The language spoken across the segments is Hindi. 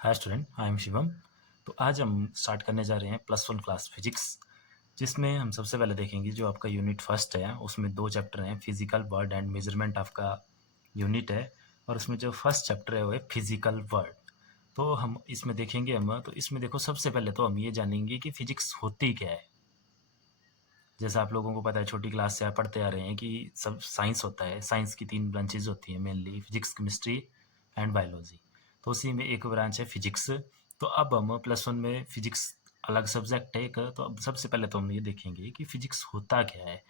Hi student, I am Shivam. तो आज हम स्टार्ट करने जा रहे हैं +1 क्लास फिजिक्स, जिसमें हम सबसे पहले देखेंगे जो आपका यूनिट फर्स्ट है उसमें 2 चैप्टर हैं, फिजिकल वर्ड एंड मेजरमेंट आपका यूनिट है। और उसमें जो फर्स्ट चैप्टर है वो है फिजिकल वर्ड। तो हम इसमें देखेंगे तो इसमें देखो, सबसे पहले तो हम ये जानेंगे कि फिजिक्स होती क्या है। जैसा आप लोगों को पता है, छोटी क्लास से आप पढ़ते आ रहे हैं कि सब साइंस होता है। साइंस की 3 ब्रांचेज होती हैं mainly, physics, chemistry and biology. तो उसी में एक ब्रांच है फिजिक्स। तो अब हम +1 में फिजिक्स अलग सब्जेक्ट है एक। तो अब सबसे पहले तो हम ये देखेंगे कि फिजिक्स होता क्या है।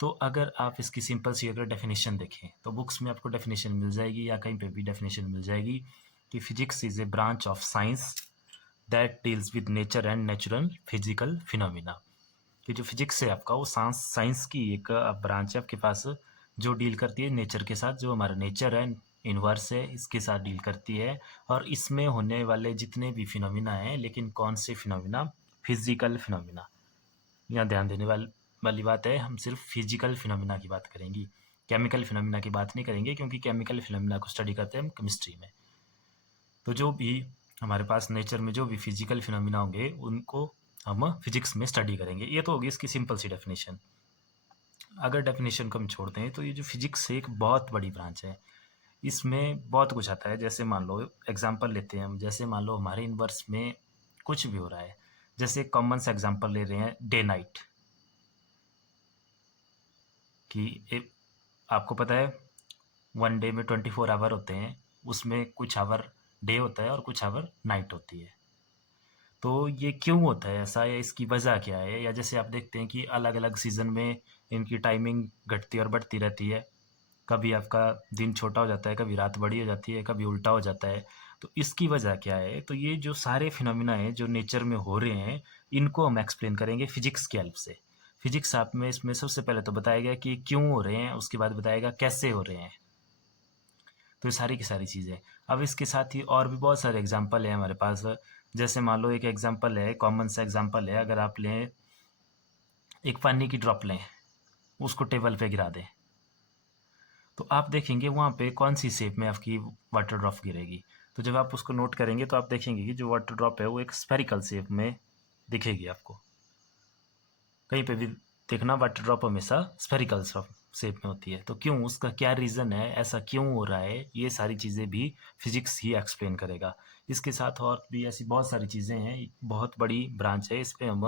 तो अगर आप इसकी सिंपल सी अगर डेफिनेशन देखें तो बुक्स में आपको डेफिनेशन मिल जाएगी या कहीं पे भी डेफिनेशन मिल जाएगी कि physics is a branch of science that deals with nature and natural physical phenomena. कि जो फिजिक्स है आपका वो साइंस की एक ब्रांच है आपके पास, जो डील करती है नेचर के साथ। जो हमारा नेचर है, यूनिवर्स है, इसके साथ डील करती है। और इसमें होने वाले जितने भी फिनोमिना हैं, लेकिन कौन से फिनोमिना? Physical phenomena. यहाँ ध्यान देने वाली बात है, हम सिर्फ फिजिकल फिनोमिना की बात करेंगे, केमिकल फिनोमिना की बात नहीं करेंगे, क्योंकि केमिकल फिनोमिना को स्टडी करते हैं हम केमिस्ट्री में। तो जो भी हमारे पास नेचर में जो भी फिजिकल फिनोमिना होंगे उनको हम फिजिक्स में स्टडी करेंगे। ये तो होगी इसकी सिंपल सी डेफिनेशन। अगर डेफिनेशन को हम छोड़ते हैं तो ये जो फिजिक्स है एक बहुत बड़ी ब्रांच है। इसमें बहुत कुछ आता है। जैसे मान लो एग्जांपल लेते हैं हम, जैसे मान लो हमारे यूनिवर्स में कुछ भी हो रहा है। जैसे कॉमन सा एग्जांपल ले रहे हैं, डे नाइट कि आपको पता है 1 डे में 24 आवर होते हैं, उसमें कुछ आवर डे होता है और कुछ आवर नाइट होती है। तो ये क्यों होता है ऐसा, या इसकी वजह क्या है? या जैसे आप देखते हैं कि अलग अलग सीज़न में इनकी टाइमिंग घटती और बढ़ती रहती है। कभी आपका दिन छोटा हो जाता है, कभी रात बड़ी हो जाती है, कभी उल्टा हो जाता है। तो इसकी वजह क्या है? तो ये जो सारे फिनोमिना हैं जो नेचर में हो रहे हैं, इनको हम एक्सप्लेन करेंगे फिजिक्स की हेल्प से। फिजिक्स आप में इसमें सबसे पहले तो बताएगा कि क्यों हो रहे हैं, उसके बाद बताएगा कैसे हो रहे हैं। तो ये सारी की सारी चीज़ें। अब इसके साथ ही और भी बहुत सारे एग्जाम्पल हैं हमारे पास। जैसे मान लो एक एग्जाम्पल है, कॉमन सा एग्जाम्पल है, अगर आप लें एक पानी की ड्रॉप लें, उसको टेबल पे गिरा दें, तो आप देखेंगे वहाँ पे कौन सी शेप में आपकी वाटर ड्रॉप गिरेगी। तो जब आप उसको नोट करेंगे तो आप देखेंगे कि जो वाटर ड्रॉप है वो एक स्फेरिकल शेप में दिखेगी आपको। कहीं पे भी देखना, वाटर ड्रॉप हमेशा स्फेरिकल शेप में होती है। तो क्यों, उसका क्या रीज़न है, ऐसा क्यों हो रहा है, ये सारी चीज़ें भी फिजिक्स ही एक्सप्लेन करेगा। इसके साथ और भी ऐसी बहुत सारी चीज़ें हैं, बहुत बड़ी ब्रांच है, इस पर हम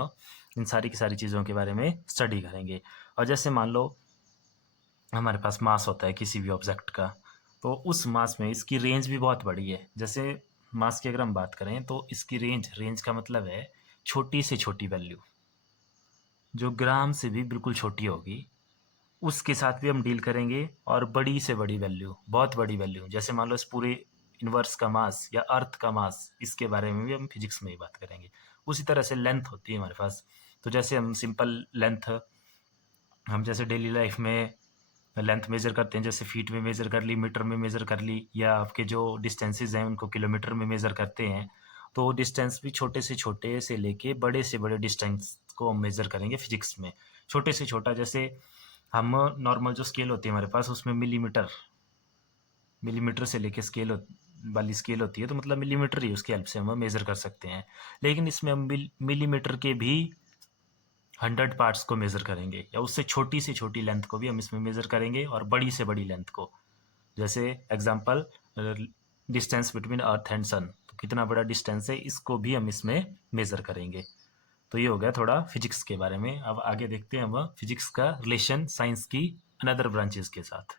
इन सारी की सारी चीज़ों के बारे में स्टडी करेंगे। और जैसे मान लो हमारे पास मास होता है किसी भी ऑब्जेक्ट का, तो उस मास में इसकी रेंज भी बहुत बड़ी है। जैसे मास की अगर हम बात करें तो इसकी रेंज का मतलब है छोटी से छोटी वैल्यू, जो ग्राम से भी बिल्कुल छोटी होगी, उसके साथ भी हम डील करेंगे। और बड़ी से बड़ी वैल्यू, बहुत बड़ी वैल्यू, जैसे मान लो इस पूरे यूनिवर्स का मास या अर्थ का मास, इसके बारे में भी हम फिजिक्स में ही बात करेंगे। उसी तरह से लेंथ होती है हमारे पास। तो जैसे हम सिंपल लेंथ, हम जैसे डेली लाइफ में लेंथ मेज़र करते हैं, जैसे फीट में मेज़र कर ली, मीटर में मेज़र कर ली, या आपके जो डिस्टेंसेस हैं उनको किलोमीटर में मेज़र करते हैं। तो डिस्टेंस भी छोटे से लेके बड़े से बड़े डिस्टेंस को हम मेज़र करेंगे फिजिक्स में। छोटे से छोटा, जैसे हम नॉर्मल जो स्केल होती है हमारे पास, उसमें मिलीमीटर से लेके वाली स्केल होती है, तो मतलब मिलीमीटर ही उसकी हेल्प से हम मेज़र कर सकते हैं। लेकिन इसमें हम मिलीमीटर के भी 100 पार्ट्स को मेज़र करेंगे, या उससे छोटी से छोटी लेंथ को भी हम इसमें मेज़र करेंगे, और बड़ी से बड़ी लेंथ को। जैसे example, distance between earth and sun, तो कितना बड़ा डिस्टेंस है, इसको भी हम इसमें मेज़र करेंगे। तो ये हो गया थोड़ा फिजिक्स के बारे में। अब आगे देखते हैं हम फिजिक्स का रिलेशन साइंस की अनदर ब्रांचेस के साथ।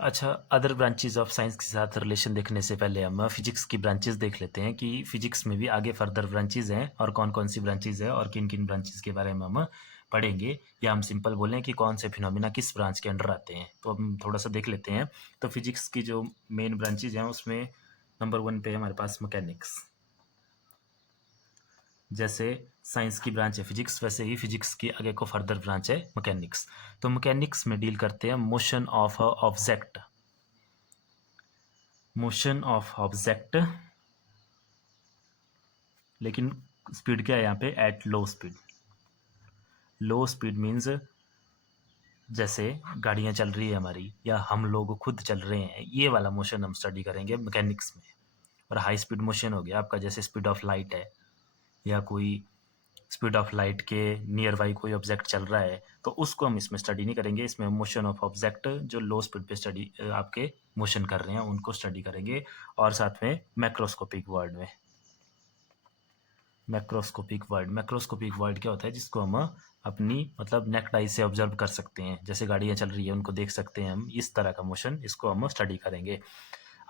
अच्छा, अदर ब्रांचेस ऑफ साइंस के साथ रिलेशन देखने से पहले हम फिजिक्स की ब्रांचेस देख लेते हैं कि फिजिक्स में भी आगे फर्दर ब्रांचेस हैं, और कौन कौन सी ब्रांचेस है और किन किन ब्रांचेस के बारे में हम पढ़ेंगे। या हम सिंपल बोलें कि कौन से फिनोमिना किस ब्रांच के अंडर आते हैं, तो हम थोड़ा सा देख लेते हैं। तो फिजिक्स की जो मेन ब्रांचेज हैं उसमें नंबर 1 पे हमारे पास मैकेनिक्स। जैसे साइंस की ब्रांच है फिजिक्स, वैसे ही फिजिक्स की आगे को फर्दर ब्रांच है मैकेनिक्स। तो मैकेनिक्स में डील करते हैं motion of object. Motion of object, लेकिन स्पीड क्या है यहाँ पे? At low speed. Low speed means जैसे गाड़ियाँ चल रही है हमारी, या हम लोग खुद चल रहे हैं, ये वाला मोशन हम स्टडी करेंगे मैकेनिक्स में। और हाई स्पीड मोशन हो गया आपका, जैसे स्पीड ऑफ लाइट है या कोई स्पीड ऑफ लाइट के नियर बाई कोई ऑब्जेक्ट चल रहा है, तो उसको हम इसमें स्टडी नहीं करेंगे। इसमें मोशन ऑफ ऑब्जेक्ट जो लो स्पीड पे स्टडी आपके मोशन कर रहे हैं उनको स्टडी करेंगे। और साथ में मैक्रोस्कोपिक वर्ल्ड में, मैक्रोस्कोपिक वर्ल्ड क्या होता है, जिसको हम अपनी मतलब नेक्ड आई से ऑब्जर्व कर सकते हैं। जैसे गाड़ियाँ चल रही है उनको देख सकते हैं हम, इस तरह का मोशन, इसको हम स्टडी करेंगे।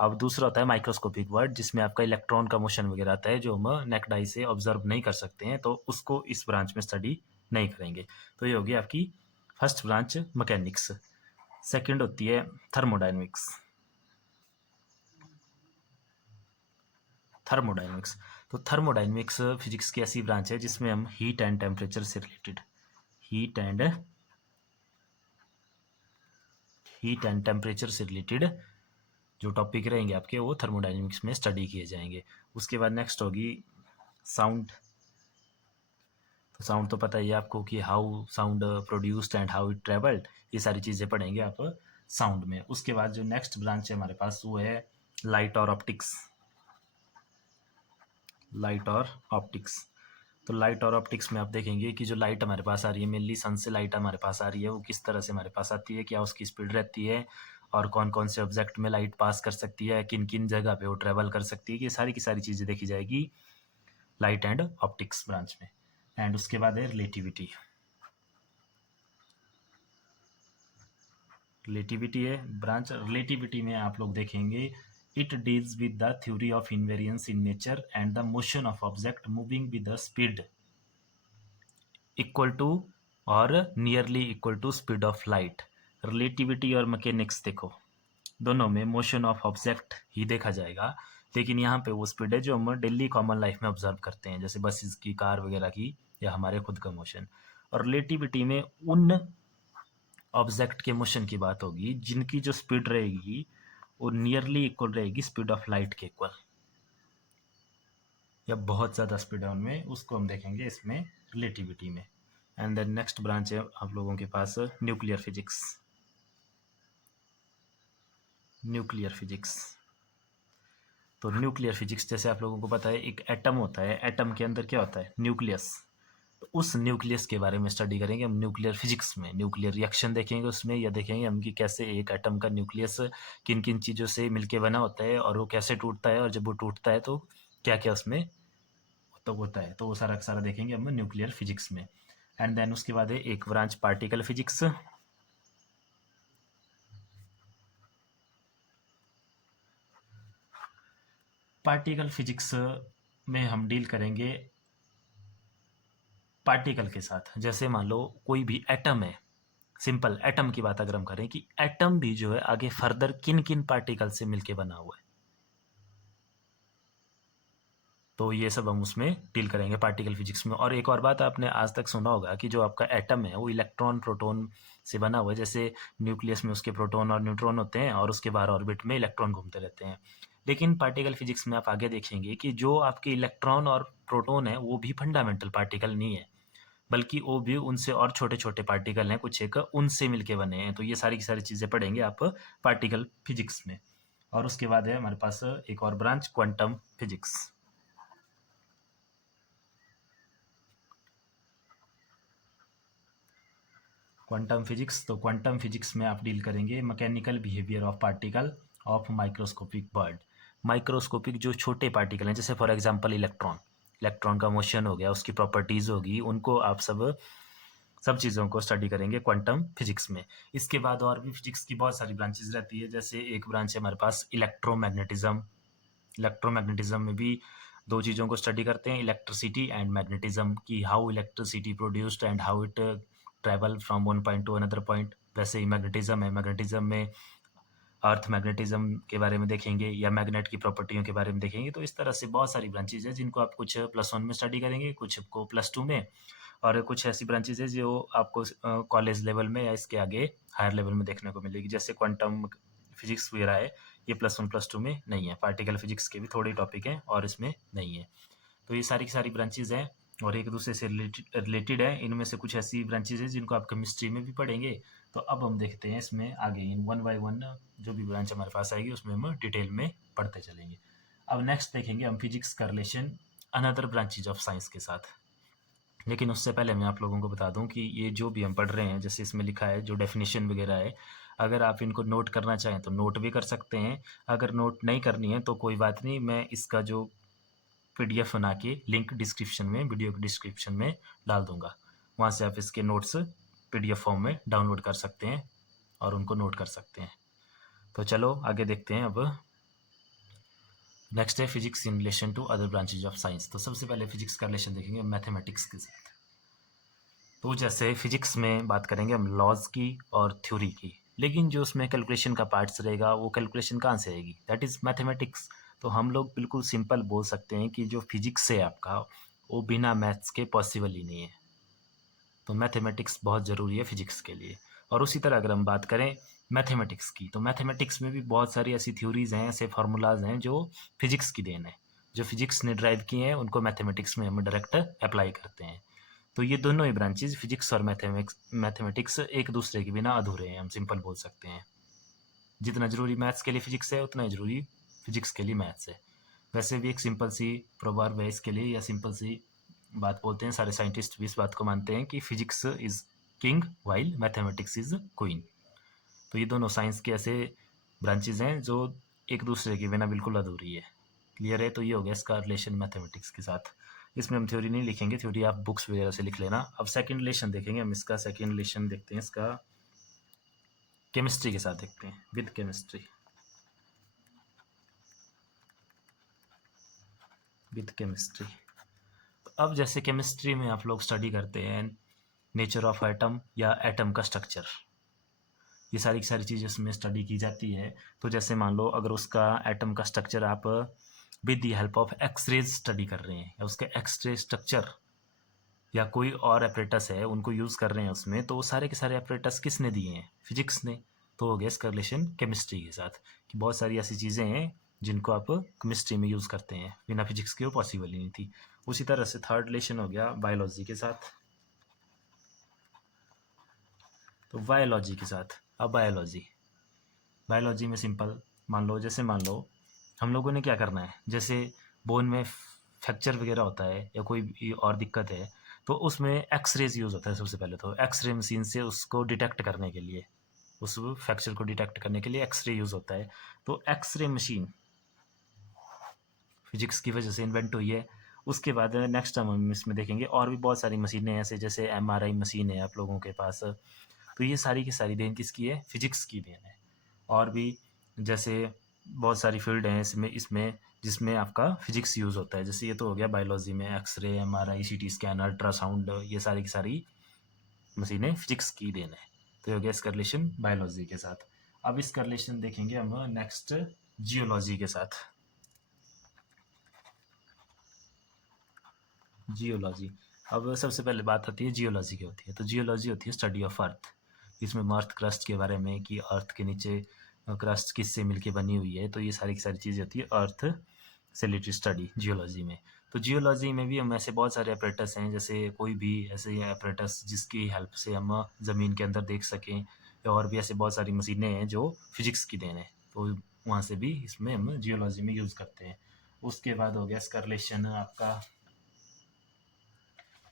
अब दूसरा होता है माइक्रोस्कोपिक वर्ल्ड, जिसमें आपका इलेक्ट्रॉन का मोशन वगैरह आता है जो हम नेक्ड आई से ऑब्जर्व नहीं कर सकते हैं, तो उसको इस ब्रांच में स्टडी नहीं करेंगे। तो ये होगी आपकी फर्स्ट ब्रांच मैकेनिक्स। सेकंड होती है थर्मोडायनेमिक्स। तो थर्मोडायनेमिक्स फिजिक्स की ऐसी ब्रांच है जिसमें हम हीट एंड टेम्परेचर से रिलेटेड हीट एंड टेम्परेचर से रिलेटेड जो टॉपिक रहेंगे आपके वो थर्मोडायनेमिक्स में स्टडी किए जाएंगे। उसके बाद नेक्स्ट होगी साउंड। तो साउंड तो पता ही है आपको कि how sound produced and how it travelled, ये सारी चीज़ें पढ़ेंगे आप साउंड में। उसके बाद जो नेक्स्ट ब्रांच है हमारे पास वो है लाइट और ऑप्टिक्स। तो लाइट और ऑप्टिक्स में आप देखेंगे कि जो लाइट हमारे पास आ रही है, मेनली सन से लाइट हमारे पास आ रही है, वो किस तरह से हमारे पास आती है, क्या उसकी स्पीड रहती है, और कौन कौन से ऑब्जेक्ट में लाइट पास कर सकती है, किन किन जगह पे वो ट्रेवल कर सकती है, ये सारी की सारी चीज़ें देखी जाएगी लाइट एंड ऑप्टिक्स ब्रांच में। एंड उसके बाद है रिलेटिविटी है ब्रांच। रिलेटिविटी में आप लोग देखेंगे it deals with the theory of invariance in nature and the motion of object moving with the speed equal to और nearly equal to speed of light. Relativity और मैकेनिक्स देखो, दोनों में मोशन ऑफ ऑब्जेक्ट ही देखा जाएगा, लेकिन यहाँ पे वो स्पीड है जो हम डेली कॉमन लाइफ में ऑब्जर्व करते हैं, जैसे बसेस की, कार वगैरह की, या हमारे खुद का मोशन। और रिलेटिविटी में उन ऑब्जेक्ट के मोशन की बात होगी जिनकी जो स्पीड रहेगी वो नियरली इक्वल रहेगी स्पीड ऑफ लाइट के इक्वल, या बहुत ज़्यादा स्पीड है उनमें, उसको हम देखेंगे इसमें रिलेटिविटी में। एंड देन नेक्स्ट ब्रांच है आप लोगों के पास न्यूक्लियर फिजिक्स। तो न्यूक्लियर फिजिक्स जैसे आप लोगों को पता है एक एटम होता है, एटम के अंदर क्या होता है, न्यूक्लियस। तो उस न्यूक्लियस के बारे में स्टडी करेंगे हम न्यूक्लियर फिजिक्स में। न्यूक्लियर रिएक्शन देखेंगे उसमें, या देखेंगे हम कि कैसे एक एटम का न्यूक्लियस किन किन चीज़ों से मिलके बना होता है और वो कैसे टूटता है, और जब वो टूटता है तो क्या क्या उसमें तो होता है। तो वो सारा सारा देखेंगे हम न्यूक्लियर फिजिक्स में। एंड देन उसके बाद है एक branch particle physics. Particle physics में हम डील करेंगे पार्टिकल के साथ। जैसे मान लो कोई भी एटम है, सिंपल एटम की बात अगर हम करें कि एटम भी जो है आगे फर्दर किन किन पार्टिकल से मिलके बना हुआ है, तो ये सब हम उसमें डील करेंगे पार्टिकल फिजिक्स में। और एक और बात आपने आज तक सुना होगा कि जो आपका एटम है वो इलेक्ट्रॉन प्रोटॉन से बना हुआ है। जैसे न्यूक्लियस में उसके प्रोटॉन और न्यूट्रॉन होते हैं और उसके बाहर ऑर्बिट में इलेक्ट्रॉन घूमते रहते हैं। लेकिन पार्टिकल फिजिक्स में आप आगे देखेंगे कि जो आपके इलेक्ट्रॉन और प्रोटॉन है वो भी फंडामेंटल पार्टिकल नहीं है, बल्कि वो भी उनसे और छोटे छोटे पार्टिकल हैं कुछ एक, उनसे मिलके बने हैं। तो ये सारी की सारी चीज़ें पढ़ेंगे आप पार्टिकल फिजिक्स में। और उसके बाद है हमारे पास एक और ब्रांच क्वांटम फिजिक्स। तो क्वांटम फिजिक्स में आप डील करेंगे mechanical behaviour of particle of microscopic world. Microscopic जो छोटे पार्टिकल हैं, जैसे फॉर एग्जांपल इलेक्ट्रॉन का मोशन हो गया, उसकी प्रॉपर्टीज़ होगी, उनको आप सब चीज़ों को स्टडी करेंगे क्वांटम फिजिक्स में। इसके बाद और भी फिजिक्स की बहुत सारी ब्रांचेस रहती है। जैसे एक ब्रांच है हमारे पास इलेक्ट्रोमैग्नेटिज्म में भी दो चीज़ों को स्टडी करते हैं, इलेक्ट्रिसिटी एंड मैग्नेटिज्म, की how electricity produced and how it travel from one point two another point. वैसे ही मैग्नेटिज्म है, मैग्नेटिज्म में अर्थ मैग्नेटिज्म के बारे में देखेंगे या मैग्नेट की प्रॉपर्टियों के बारे में देखेंगे। तो इस तरह से बहुत सारी ब्रांचेज है जिनको आप कुछ +1 में स्टडी करेंगे, कुछ को +2 में, और कुछ ऐसी ब्रांचेज है जो आपको कॉलेज लेवल में या इसके आगे हायर लेवल में देखने को मिलेगी। जैसे क्वांटम फिजिक्स वगैरह है, ये +1 +2 में नहीं है। पार्टिकल फिजिक्स के भी थोड़े टॉपिक हैं और इसमें नहीं है। तो ये सारी की सारी ब्रांचेज हैं और एक दूसरे से रिलेटेड है। इनमें से कुछ ऐसी ब्रांचेज है जिनको आप केमिस्ट्री में भी पढ़ेंगे। तो अब हम देखते हैं इसमें आगे इन 1 बाय 1 जो भी ब्रांच हमारे पास आएगी उसमें हम डिटेल में पढ़ते चलेंगे। अब नेक्स्ट देखेंगे हम फिजिक्स का relation another branches of science के साथ। लेकिन उससे पहले मैं आप लोगों को बता दूं कि ये जो भी हम पढ़ रहे हैं, जैसे इसमें लिखा है जो डेफिनेशन वगैरह है, अगर आप इनको नोट करना चाहें तो नोट भी कर सकते हैं। अगर नोट नहीं करनी है तो कोई बात नहीं, मैं इसका जो PDF बना के लिंक डिस्क्रिप्शन में, वीडियो के डिस्क्रिप्शन में डाल दूंगा। वहाँ से आप इसके नोट्स PDF फॉर्म में डाउनलोड कर सकते हैं और उनको नोट कर सकते हैं। तो चलो आगे देखते हैं। अब नेक्स्ट है physics in relation to other branches of science. तो सबसे पहले फिजिक्स का रिलेशन देखेंगे मैथमेटिक्स के साथ। तो जैसे फिजिक्स में बात करेंगे हम लॉज की और थ्योरी की, लेकिन जो उसमें कैलकुलेशन का पार्ट्स रहेगा वो कैलकुलेशन कहाँ से आएगी, दैट इज़ मैथमेटिक्स। तो हम लोग बिल्कुल सिंपल बोल सकते हैं कि जो फिजिक्स है आपका वो बिना मैथ्स के पॉसिबल ही नहीं है। तो मैथमेटिक्स बहुत ज़रूरी है फिजिक्स के लिए। और उसी तरह अगर हम बात करें मैथमेटिक्स की, तो मैथमेटिक्स में भी बहुत सारी ऐसी थ्योरीज़ हैं, ऐसे फार्मूलाज हैं जो फिजिक्स की देन है, जो फिजिक्स ने ड्राइव किए हैं, उनको मैथमेटिक्स में हम डायरेक्ट अप्लाई करते हैं। तो ये दोनों ही ब्रांचेज फिजिक्स और मैथमेटिक्स एक दूसरे के बिना अधूरे हैं, हम सिंपल बोल सकते हैं। जितना ज़रूरी मैथ्स के लिए फिजिक्स है उतना ही ज़रूरी फिजिक्स के लिए मैथ्स है। वैसे भी एक सिंपल सी प्रोवर्ब है इसके लिए, या सिंपल सी बात बोलते हैं, सारे साइंटिस्ट भी इस बात को मानते हैं कि physics is king while mathematics is queen. तो ये दोनों साइंस के ऐसे ब्रांचेज हैं जो एक दूसरे के बिना बिल्कुल अधूरी है। क्लियर है? तो ये हो गया इसका रिलेशन मैथमेटिक्स के साथ। इसमें हम थ्योरी नहीं लिखेंगे, थ्योरी आप बुक्स वगैरह से लिख लेना। अब सेकंड रिलेशन देखेंगे हम, इसका सेकंड रिलेशन देखते हैं इसका केमिस्ट्री के साथ, देखते हैं विद केमिस्ट्री। विद केमिस्ट्री, तो अब जैसे केमिस्ट्री में आप लोग स्टडी करते हैं नेचर ऑफ एटम या एटम का स्ट्रक्चर, ये सारी की सारी चीज़ें उसमें स्टडी की जाती है। तो जैसे मान लो अगर उसका एटम का स्ट्रक्चर आप with the help of X-rays study कर रहे हैं, या उसके एक्सरे स्ट्रक्चर या कोई और एपरेटस है उनको यूज़ कर रहे हैं उसमें, तो वो सारे के सारे एपरेटस किसने दिए हैं? फिजिक्स ने। तो हो गया इसका रिलेशन केमिस्ट्री के साथ, कि बहुत सारी ऐसी चीज़ें हैं जिनको आप केमिस्ट्री में यूज़ करते हैं, बिना फिजिक्स के वो पॉसिबल ही नहीं थी। उसी तरह से थर्ड रिलेशन हो गया बायोलॉजी के साथ। तो बायोलॉजी के साथ, अब बायोलॉजी में सिंपल मान लो, जैसे मान लो हम लोगों ने क्या करना है, जैसे बोन में फ्रैक्चर वगैरह होता है या कोई भी और दिक्कत है, तो उसमें एक्सरेज यूज़ होता है। सबसे पहले तो एक्सरे मशीन से उसको डिटेक्ट करने के लिए, उस फ्रैक्चर को डिटेक्ट करने के लिए एक्सरे यूज़ होता है। तो एक्सरे मशीन फिजिक्स की वजह से इन्वेंट हुई है। उसके बाद नेक्स्ट हम इसमें देखेंगे और भी बहुत सारी मशीनें ऐसे, जैसे MRI मशीन है आप लोगों के पास, तो ये सारी की सारी देन किसकी है? फिजिक्स की देन है। और भी जैसे बहुत सारी फील्ड हैं इसमें इसमें जिसमें आपका फिजिक्स यूज़ होता है। जैसे ये तो हो गया बायोलॉजी में, X-ray, MRI, CT scan, ultrasound, ये सारी की सारी मशीनें फिजिक्स की देन है। तो ये हो गया इसका रिलेशन बायोलॉजी के साथ। अब इसका रिलेशन देखेंगे हम नेक्स्ट जियोलॉजी के साथ। जियोलॉजी, अब सबसे पहले बात आती है जियोलॉजी की होती है। तो जियोलॉजी होती है स्टडी ऑफ अर्थ। इसमें अर्थ क्रस्ट के बारे में, कि अर्थ के नीचे क्रस्ट किससे मिलके बनी हुई है, तो ये सारी की सारी चीज़ें होती है अर्थ से रिलेटेड स्टडी जियोलॉजी में। तो जियोलॉजी में भी हम ऐसे बहुत सारे अपरेटस हैं, जैसे कोई भी ऐसे अपरेटस जिसकी हेल्प से हम ज़मीन के अंदर देख सकें, या और भी ऐसे बहुत सारी मशीनें हैं जो फिजिक्स की देन है, तो वहाँ से भी इसमें हम जियोलॉजी में यूज़ करते हैं। उसके बाद हो गया इसका रिलेशन आपका,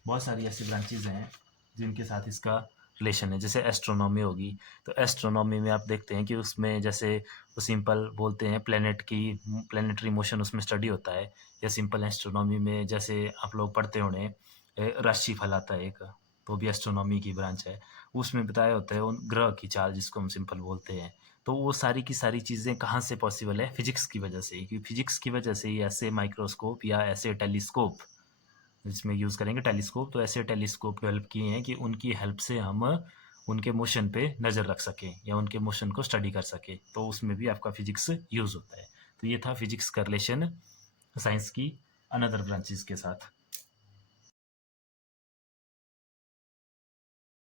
बहुत सारी ऐसी ब्रांचेज हैं जिनके साथ इसका रिलेशन है। जैसे एस्ट्रोनॉमी होगी, तो एस्ट्रोनॉमी में आप देखते हैं कि उसमें जैसे वो सिंपल बोलते हैं प्लेनेट की प्लेनेटरी मोशन उसमें स्टडी होता है। या सिंपल एस्ट्रोनॉमी में जैसे आप लोग पढ़ते होंगे राशि फल आता है एक, तो भी एस्ट्रोनॉमी की ब्रांच है। उसमें बताया होता है उन ग्रह की चाल, जिसको हम सिंपल बोलते हैं। तो वो सारी की सारी चीज़ें कहाँ से पॉसिबल है? फिजिक्स की वजह से ही, क्योंकि फिजिक्स की वजह से ही ऐसे माइक्रोस्कोप या ऐसे टेलीस्कोप जिसमें यूज़ करेंगे टेलीस्कोप, तो ऐसे टेलीस्कोप डेवलप किए हैं कि उनकी हेल्प से हम उनके मोशन पे नज़र रख सकें या उनके मोशन को स्टडी कर सकें। तो उसमें भी आपका फिजिक्स यूज़ होता है। तो ये था फिजिक्स का रिलेशन साइंस की अनदर ब्रांचेस के साथ।